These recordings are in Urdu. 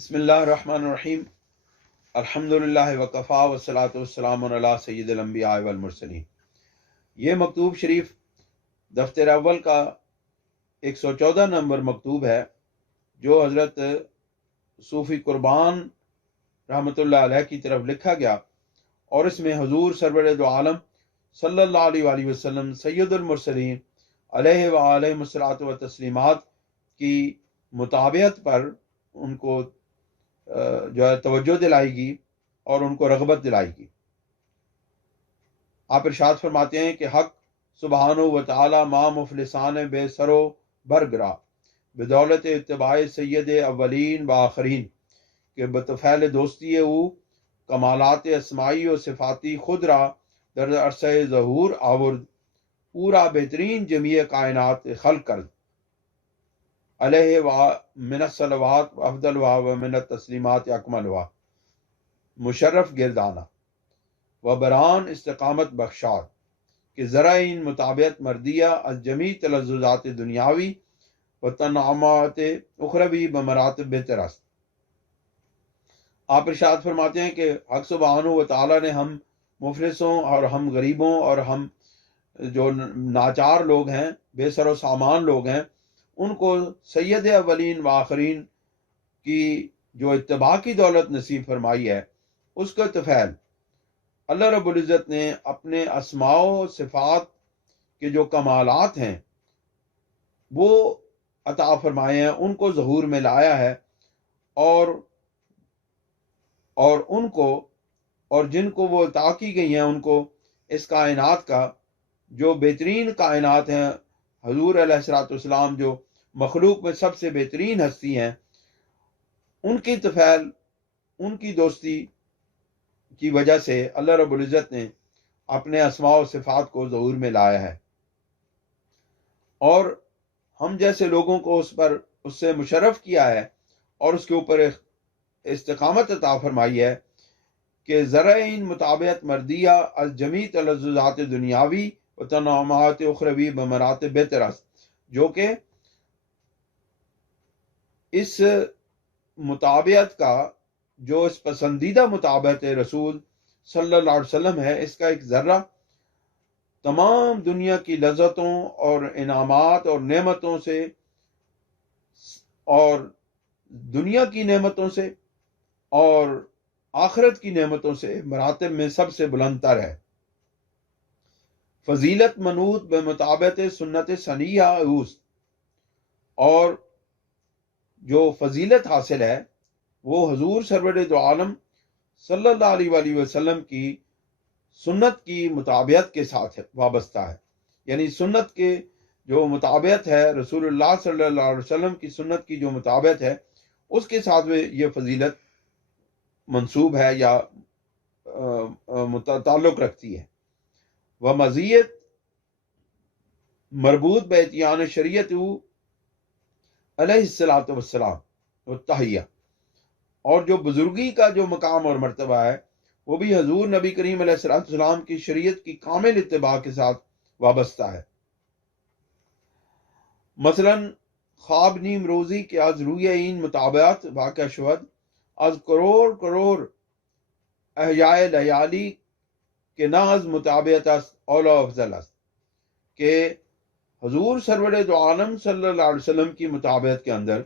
بسم اللہ الرحمن الرحیم الحمدللہ وکفا والصلاۃ والسلام علی سید الانبیاء والمرسلین۔ یہ مکتوب شریف دفتر اول کا 114 نمبر مکتوب ہے جو حضرت صوفی قربان رحمۃ اللہ علیہ کی طرف لکھا گیا، اور اس میں حضور سرور دو عالم صلی اللہ علیہ وآلہ وسلم سید المرسلین علیہ وآلہ الصلاۃ و تسلیمات کی مطابعت پر ان کو جو ہے توجہ دلائے گی اور ان کو رغبت دلائے گی۔ آپ ارشاد فرماتے ہیں کہ حق سبحانہ و تعالی ما مفلسان بے سرو برگرا بدولت اتباع سید اولین و آخرین کہ بطفیل دوستی او کمالات اسماعی و صفاتی خود را در عرصہ ظہور آورد پورا بہترین جمیع کائنات خلق کرد علیہ و من الصلوات و افضل و من التسلیمات اکمل و مشرف گردانہ و بران استقامت بخشاد کہ ذرا ان مطابعت مردیہ از جمیع تلذذات دنیاوی و تنعمات اخروی بمراتب بہتر است۔ آپ ارشاد فرماتے ہیں کہ حق سبحانہ و تعالیٰ نے ہم مفلسوں اور ہم غریبوں اور ہم جو ناچار لوگ ہیں، بے سر و سامان لوگ ہیں، ان کو سید اولین و آخرین کی جو اتباع کی دولت نصیب فرمائی ہے، اس کا طفیل اللہ رب العزت نے اپنے اسماء و صفات کے جو کمالات ہیں وہ عطا فرمائے ہیں، ان کو ظہور میں لایا ہے، اور ان کو اور جن کو وہ عطا کی گئی ہیں ان کو اس کائنات کا جو بہترین کائنات ہیں، حضور علیہ الصلوۃ والسلام جو مخلوق میں سب سے بہترین ہستی ہیں، ان کی طفیل، ان کی دوستی کی وجہ سے اللہ رب العزت نے اپنے اسماء و صفات کو ظہور میں لایا ہے، اور ہم جیسے لوگوں کو اس سے مشرف کیا ہے اور اس کے اوپر استقامت عطا فرمائی ہے کہ ذرا ان مطابعت مردیہ از جمیع تلذذات دنیاوی و تنعمات اخروی بمراتب بہتر است، جو کہ اس مطابعت کا جو اس پسندیدہ مطابعت رسول صلی اللہ علیہ وسلم ہے، اس کا ایک ذرہ تمام دنیا کی لذتوں اور انعامات اور نعمتوں سے، اور دنیا کی نعمتوں سے اور آخرت کی نعمتوں سے مراتب میں سب سے بلند تر ہے۔ فضیلت منوط بمطابعت سنت سنیہ اوست، اور جو فضیلت حاصل ہے وہ حضور سرور دو عالم صلی اللہ علیہ وآلہ وسلم کی سنت کی مطابعت کے ساتھ وابستہ ہے، یعنی سنت کے جو مطابعت ہے، رسول اللہ صلی اللہ علیہ وسلم کی سنت کی جو مطابعت ہے، اس کے ساتھ میں یہ فضیلت منسوب ہے یا تعلق رکھتی ہے۔ وہ مزید مربوط بیتیان شریعت علیہ الصلاۃ والسلام والتحیہ، اور جو بزرگی کا جو مقام اور مرتبہ ہے وہ بھی حضور نبی کریم علیہ الصلاۃ والسلام کی شریعت کی کامل اتباع کے ساتھ وابستہ ہے۔ مثلا خواب نیم روزی کے از روی این مطابعت واقع شود از کروڑ احیاء لیالی کے نہ از مطابعت است اولا افضل است، کہ حضور سرور دو عالم صلی اللہ علیہ وسلم کی مطابعت کے اندر،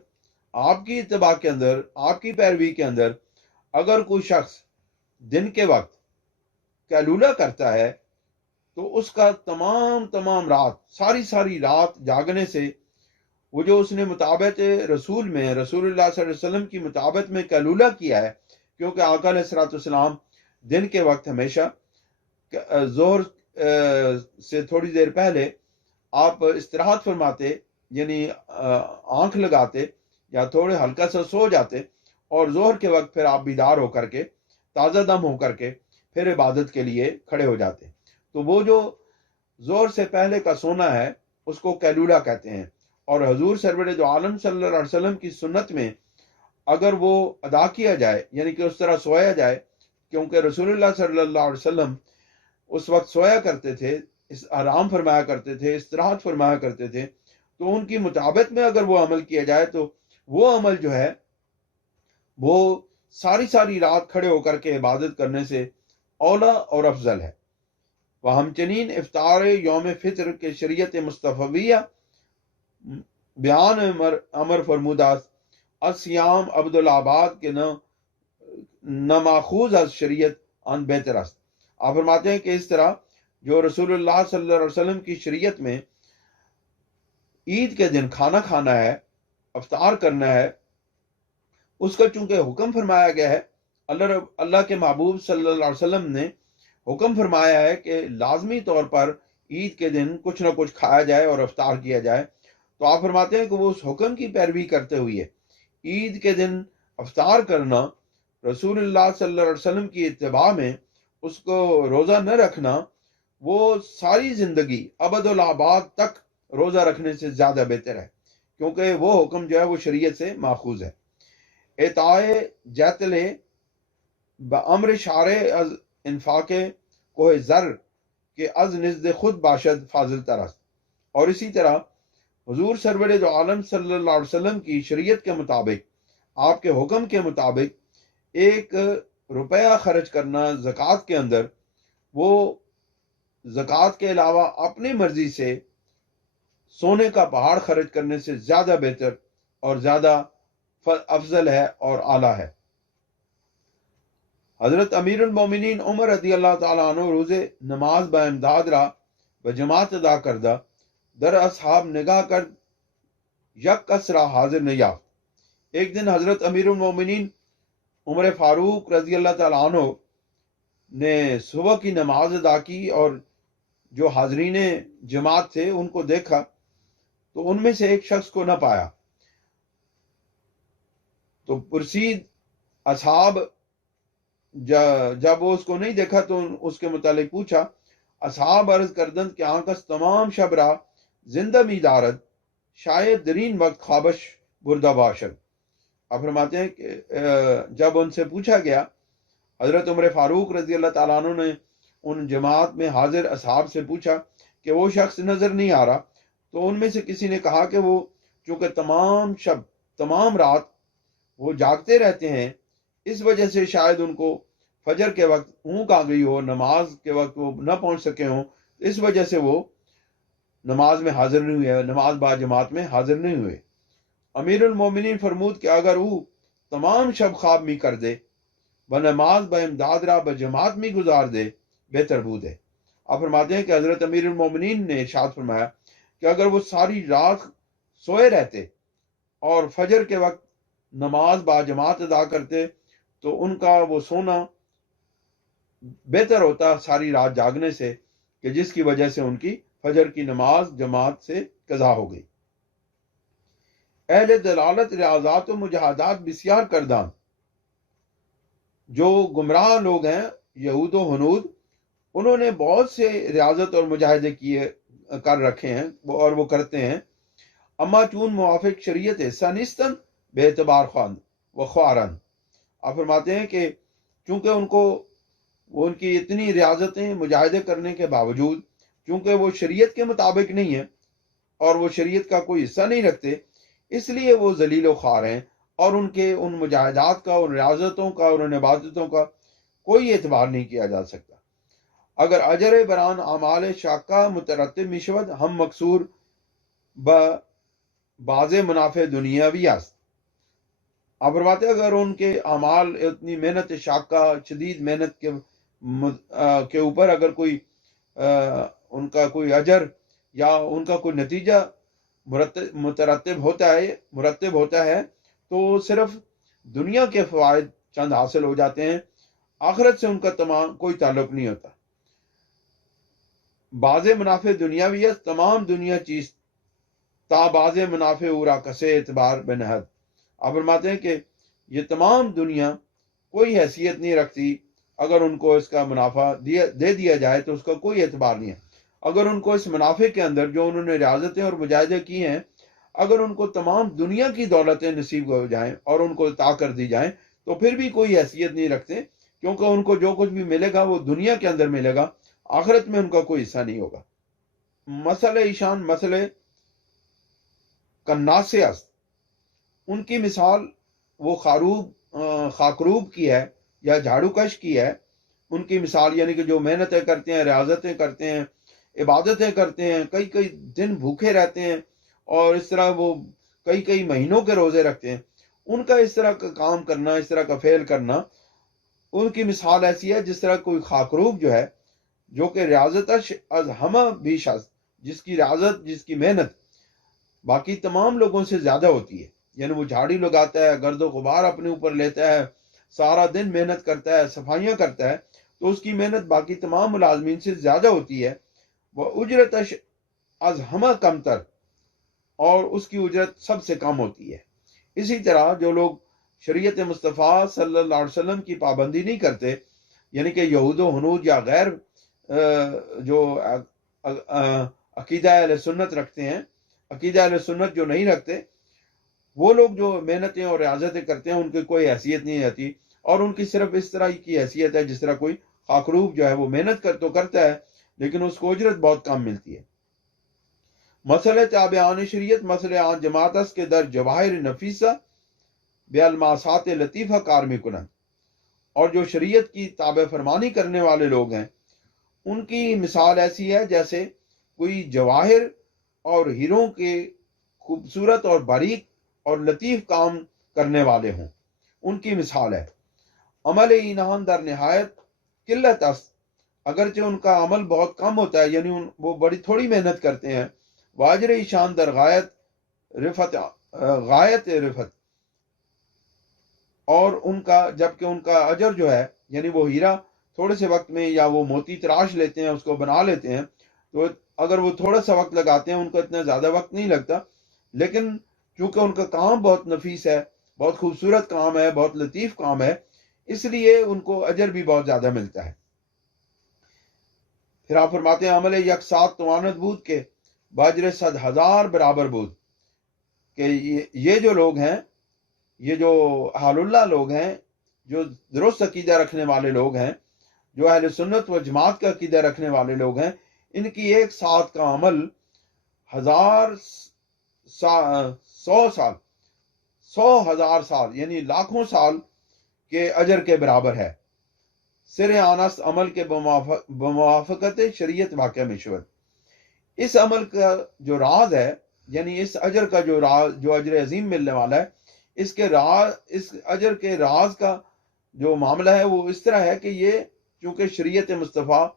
آپ کی اتباع کے اندر، آپ کی پیروی کے اندر اگر کوئی شخص دن کے وقت قیلولہ کرتا ہے تو اس کا تمام رات، ساری رات جاگنے سے وہ جو اس نے مطابعت رسول میں، رسول اللہ صلی اللہ علیہ وسلم کی مطابعت میں قیلولہ کیا ہے، کیونکہ آقا علیہ الصلوۃ والسلام دن کے وقت ہمیشہ ظہر سے تھوڑی دیر پہلے آپ استراحت فرماتے، یعنی آنکھ لگاتے یا تھوڑے ہلکا سا سو جاتے، اور ظہر کے وقت پھر آپ بیدار ہو کر کے، تازہ دم ہو کر کے پھر عبادت کے لیے کھڑے ہو جاتے۔ تو وہ جو ظہر سے پہلے کا سونا ہے اس کو قیلولہ کہتے ہیں، اور حضور سرور دو عالم صلی اللہ علیہ وسلم کی سنت میں اگر وہ ادا کیا جائے، یعنی کہ اس طرح سویا جائے، کیونکہ رسول اللہ صلی اللہ علیہ وسلم اس وقت سویا کرتے تھے، آرام فرمایا کرتے تھے، استراحت فرمایا کرتے تھے، تو ان کی مطابعت میں اگر وہ عمل کیا جائے تو وہ عمل جو ہے وہ ساری ساری رات کھڑے ہو کر کے عبادت کرنے سے اولا اور افضل ہے۔ وہ ہمچنین افطار یوم فطر کے شریعت مصطفیہ بیان امر فرمودہ اسیام عبدالآباد کے نہ ماخوذ از شریعت ان بہتر است۔ آپ فرماتے ہیں کہ اس طرح جو رسول اللہ صلی اللہ علیہ وسلم کی شریعت میں عید کے دن کھانا کھانا ہے، افطار کرنا ہے، اس کا چونکہ حکم فرمایا گیا ہے، اللہ کے محبوب صلی اللہ علیہ وسلم نے حکم فرمایا ہے کہ لازمی طور پر عید کے دن کچھ نہ کچھ کھایا جائے اور افطار کیا جائے، تو آپ فرماتے ہیں کہ وہ اس حکم کی پیروی کرتے ہوئے عید کے دن افطار کرنا، رسول اللہ صلی اللہ علیہ وسلم کی اتباع میں اس کو روزہ نہ رکھنا، وہ ساری زندگی ابدالآباد تک روزہ رکھنے سے زیادہ بہتر ہے، کیونکہ وہ حکم جو ہے وہ شریعت سے ماخوذ ہے۔ اعطائے جیتلے بامر شارع از انفاق کوہ زر کے از نزد خود باشد فاضل ترست۔ اور اسی طرح حضور سرور دو عالم صلی اللہ علیہ وسلم کی شریعت کے مطابق، آپ کے حکم کے مطابق 1 روپیہ خرچ کرنا زکوٰۃ کے اندر، وہ زکوٰۃ کے علاوہ اپنی مرضی سے سونے کا پہاڑ خرچ کرنے سے زیادہ بہتر اور زیادہ افضل ہے اور اعلیٰ ہے۔ حضرت امیر المومنین عمر رضی اللہ تعالیٰ عنہ روز نماز با امداد را بجماعت ادا کردہ در اصحاب نگاہ کر یک کس را حاضر نیافت۔ ایک دن حضرت امیر المومنین عمر فاروق رضی اللہ تعالیٰ عنہ نے صبح کی نماز ادا کی اور جو حاضرین جماعت تھے ان کو دیکھا تو ان میں سے ایک شخص کو نہ پایا، تو پرسید اصحاب جب وہ اس کو نہیں دیکھا تو اس کے متعلق پوچھا۔ اصحاب عرض کردند کہ آنکس تمام شب را زندہ می دارد، شاید درین وقت خوابش بردہ باشد۔ اب فرماتے ہیں کہ جب ان سے پوچھا گیا، حضرت عمر فاروق رضی اللہ تعالیٰ عنہ نے ان جماعت میں حاضر اصحاب سے پوچھا کہ وہ شخص نظر نہیں آ رہا، تو ان میں سے کسی نے کہا کہ وہ چونکہ تمام شب تمام رات وہ جاگتے رہتے ہیں، اس وجہ سے شاید ان کو فجر کے وقت اونگ آ گئی ہو، نماز کے وقت وہ نہ پہنچ سکے ہوں، اس وجہ سے وہ نماز میں حاضر نہیں ہوئے، نماز با جماعت میں حاضر نہیں ہوئے۔ امیر المومنین فرمود کہ اگر وہ تمام شب خواب می کر دے و نماز با امداد را با جماعت می گزار دے بہتر بود ہے۔ آپ فرماتے ہیں کہ حضرت امیر المومنین نے ارشاد فرمایا کہ اگر وہ ساری رات سوئے رہتے اور فجر کے وقت نماز با جماعت ادا کرتے تو ان کا وہ سونا بہتر ہوتا ساری رات جاگنے سے، کہ جس کی وجہ سے ان کی فجر کی نماز جماعت سے قضا ہو گئی۔ اہل دلالت ریاضات و مجاہدات بسیار کردان، جو گمراہ لوگ ہیں یہود و ہنود، انہوں نے بہت سے ریاضت اور مجاہدے کر رکھے ہیں اور وہ کرتے ہیں۔ اما چون موافق شریعت سنستن بے اعتبار خواند و خوارن۔ آپ فرماتے ہیں کہ چونکہ ان کی اتنی ریاضتیں مجاہدے کرنے کے باوجود، چونکہ وہ شریعت کے مطابق نہیں ہیں اور وہ شریعت کا کوئی حصہ نہیں رکھتے، اس لیے وہ ذلیل و خوار ہیں، اور ان مجاہدات کا، ان ریاضتوں کا اور ان عبادتوں کا کوئی اعتبار نہیں کیا جا سکتا۔ اگر اجر بران اعمال شاقہ مترتب میشود ہم مقصور باز منافع دنیاوی است۔ آپ فرماتے اگر ان کے اعمال اتنی محنت شاقہ، شدید محنت کے اوپر اگر کوئی ان کا کوئی اجر یا ان کا کوئی نتیجہ مرتب ہوتا ہے تو صرف دنیا کے فوائد چند حاصل ہو جاتے ہیں، آخرت سے ان کا تمام کوئی تعلق نہیں ہوتا۔ باز منافع دنیاوی است تمام دنیا چیز تا باز منافع اورا کسے اعتبار بنہد۔ آپ فرماتے ہیں کہ یہ تمام دنیا کوئی حیثیت نہیں رکھتی، اگر ان کو اس کا منافع دے دیا جائے تو اس کا کوئی اعتبار نہیں ہے۔ اگر ان کو اس منافع کے اندر جو انہوں نے ریاضتیں اور مجاہدے کی ہیں، اگر ان کو تمام دنیا کی دولتیں نصیب ہو جائیں اور ان کو عطا کر دی جائیں تو پھر بھی کوئی حیثیت نہیں رکھتے، کیونکہ ان کو جو کچھ بھی ملے گا وہ دنیا کے اندر ملے گا، آخرت میں ان کا کوئی حصہ نہیں ہوگا۔ مسئلہ ایشان مسئلہ کناس است، ان کی مثال وہ خروب خاکروب کی ہے یا جھاڑو کش کی ہے، ان کی مثال یعنی کہ جو محنتیں کرتے ہیں، ریاضتیں کرتے ہیں، عبادتیں کرتے ہیں، کئی کئی دن بھوکے رہتے ہیں اور اس طرح وہ کئی کئی مہینوں کے روزے رکھتے ہیں، ان کا اس طرح کا کام کرنا، اس طرح کا فعل کرنا، ان کی مثال ایسی ہے جس طرح کوئی خاکروب جو ہے، جو کہ ریاضتش از ہمہ بھی شخص، جس کی ریاضت، جس کی محنت باقی تمام لوگوں سے زیادہ ہوتی ہے، یعنی وہ جھاڑی لگاتا ہے، گرد و غبار اپنے اوپر لیتا ہے، سارا دن محنت کرتا ہے، صفائیاں کرتا ہے، تو اس کی محنت باقی تمام ملازمین سے زیادہ ہوتی ہے، وہ اجرتش از ہمہ کم تر، اور اس کی اجرت سب سے کم ہوتی ہے۔ اسی طرح جو لوگ شریعت مصطفیٰ صلی اللہ علیہ وسلم کی پابندی نہیں کرتے، یعنی کہ یہود و ہنود یا غیر جو عقیدہ اہل سنت رکھتے ہیں، عقیدہ اہل سنت جو نہیں رکھتے، وہ لوگ جو محنتیں اور ریاضتیں کرتے ہیں، ان کی کوئی حیثیت نہیں رہتی، اور ان کی صرف اس طرح کی حیثیت ہے جس طرح کوئی خاکروب جو ہے وہ محنت تو کرتا ہے لیکن اس کو اجرت بہت کم ملتی ہے۔ مسئلہ تابعان شریعت، مسئلہ عن جماعت است کے در جواہر نفیسہ بے الماسات لطیفہ کارمی کنند، اور جو شریعت کی تابع فرمانی کرنے والے لوگ ہیں، ان کی مثال ایسی ہے جیسے کوئی جواہر اور ہیروں کے خوبصورت اور باریک اور لطیف کام کرنے والے ہوں، ان کی مثال ہے۔ عمل اینان در نہایت قلت است، اگرچہ ان کا عمل بہت کم ہوتا ہے، یعنی وہ بڑی تھوڑی محنت کرتے ہیں، واجر ایشان در غایت رفت، اور ان کا جبکہ ان کا اجر جو ہے، یعنی وہ ہیرا تھوڑے سے وقت میں یا وہ موتی تراش لیتے ہیں، اس کو بنا لیتے ہیں، تو اگر وہ تھوڑا سا وقت لگاتے ہیں، ان کو اتنا زیادہ وقت نہیں لگتا، لیکن چونکہ ان کا کام بہت نفیس ہے، بہت خوبصورت کام ہے، بہت لطیف کام ہے، اس لیے ان کو اجر بھی بہت زیادہ ملتا ہے۔ پھر آپ فرماتے ہیں عمل یک سات تواند بود کے باجر 100,000 برابر بود، کہ یہ جو لوگ ہیں، یہ جو اہل اللہ لوگ ہیں، جو درست عقیدہ رکھنے والے لوگ ہیں، جو اہل سنت و جماعت کا عقیدہ رکھنے والے لوگ ہیں، ان کی ایک ساتھ کا عمل 100,000 سال یعنی لاکھوں سال کے اجر کے برابر ہے۔ سر آنس عمل کے بموافقت شریعت واقع مشور، اس عمل کا جو راز ہے، یعنی اس اجر کا جو اجر عظیم ملنے والا ہے، اس اجر کے راز کا جو معاملہ ہے وہ اس طرح ہے کہ یہ چونکہ شریعت مصطفیٰ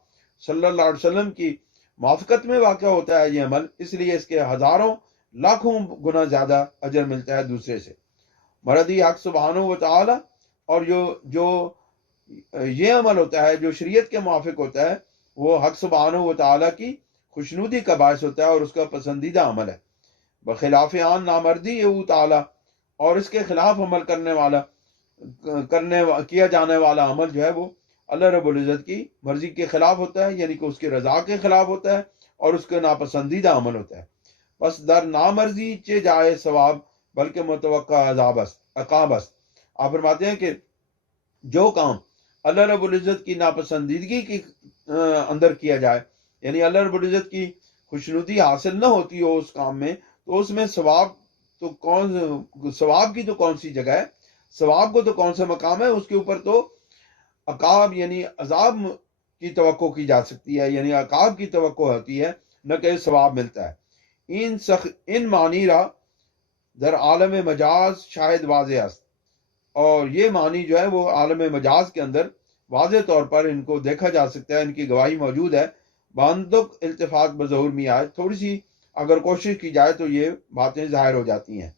صلی اللہ علیہ وسلم کی موافقت میں واقع ہوتا ہے یہ عمل، اس لیے اس کے ہزاروں لاکھوں گنا زیادہ اجر ملتا ہے دوسرے سے۔ مردی حق سبحانہ و تعالی، اور جو یہ عمل ہوتا ہے جو شریعت کے موافق ہوتا ہے، وہ حق سبحانہ و تعالی کی خوشنودی کا باعث ہوتا ہے اور اس کا پسندیدہ عمل ہے۔ بخلاف آن نامردی او تعالی، اور اس کے خلاف عمل کیا جانے والا عمل جو ہے وہ اللہ رب العزت کی مرضی کے خلاف ہوتا ہے، یعنی کہ اس کی رضا کے خلاف ہوتا ہے اور اس کے ناپسندیدہ عمل ہوتا ہے۔ بس در نامرضی چے جائے ثواب بلکہ متوقع عقاب است۔ آپ فرماتے ہیں کہ جو کام اللہ رب العزت کی ناپسندیدگی کی اندر کیا جائے، یعنی اللہ رب العزت کی خوشنودی حاصل نہ ہوتی ہو اس کام میں، تو اس میں ثواب کی تو کون سی جگہ ہے، ثواب کو تو کون سا مقام ہے، اس کے اوپر تو عقاب یعنی عذاب کی توقع کی جا سکتی ہے، یعنی عقاب کی توقع ہوتی ہے، نہ کہ ثواب ملتا ہے۔ ان معنی را در عالم مجاز شاہد واضح است، اور یہ معنی جو ہے وہ عالم مجاز کے اندر واضح طور پر ان کو دیکھا جا سکتا ہے، ان کی گواہی موجود ہے۔ باندک التفات بظہور میں آئے، تھوڑی سی اگر کوشش کی جائے تو یہ باتیں ظاہر ہو جاتی ہیں۔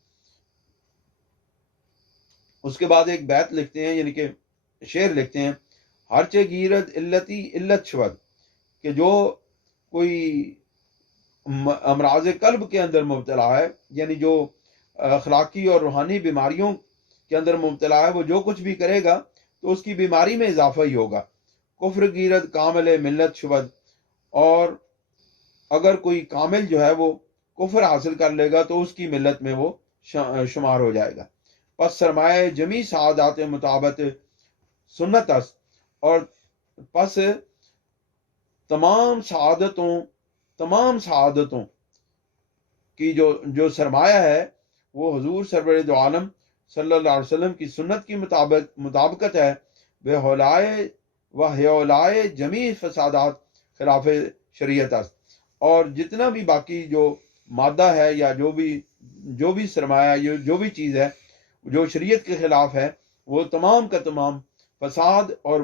اس کے بعد ایک بیت لکھتے ہیں، یعنی کہ شعر لکھتے ہیں، ہرچے گیرد علتی علت شود، کہ جو کوئی امراض قلب کے اندر مبتلا ہے، یعنی جو اخلاقی اور روحانی بیماریوں کے اندر مبتلا ہے، وہ جو کچھ بھی کرے گا تو اس کی بیماری میں اضافہ ہی ہوگا۔ کفر گیرد کامل ملت شود، اور اگر کوئی کامل جو ہے وہ کفر حاصل کر لے گا تو اس کی ملت میں وہ شمار ہو جائے گا۔ پس سرمایہ جمی سعادات مطابق سنت است، اور پس تمام سعادتوں کی جو سرمایہ ہے وہ حضور سرور دو عالم صلی اللہ علیہ وسلم کی سنت کی مطابقت ہے، وہ جمیع فسادات خلاف شریعت است، اور جتنا بھی باقی جو مادہ ہے یا جو بھی سرمایہ، جو بھی چیز ہے جو شریعت کے خلاف ہے، وہ تمام کا تمام فساد اور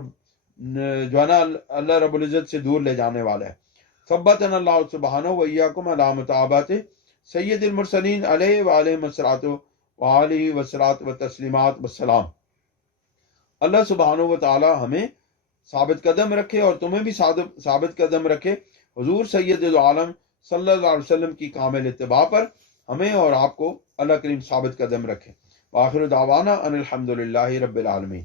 جو ہے نا اللہ رب العزت سے دور لے جانے والا ہے۔ ثبتنا اللہ سبحانہ و ایاکم علی متابعت سید المرسلین علیہ وآلہ الصلوۃ وآلہ والصلاۃ والتسلیمات والسلام۔ اللہ سبحانہ و تعالی ہمیں ثابت قدم رکھے اور تمہیں بھی ثابت قدم رکھے حضور سید العالم صلی اللہ علیہ وسلم کی کامل اتباع پر، ہمیں اور آپ کو اللہ کریم ثابت قدم رکھے۔ وآخر دعوانا ان الحمد للہ رب العالمین۔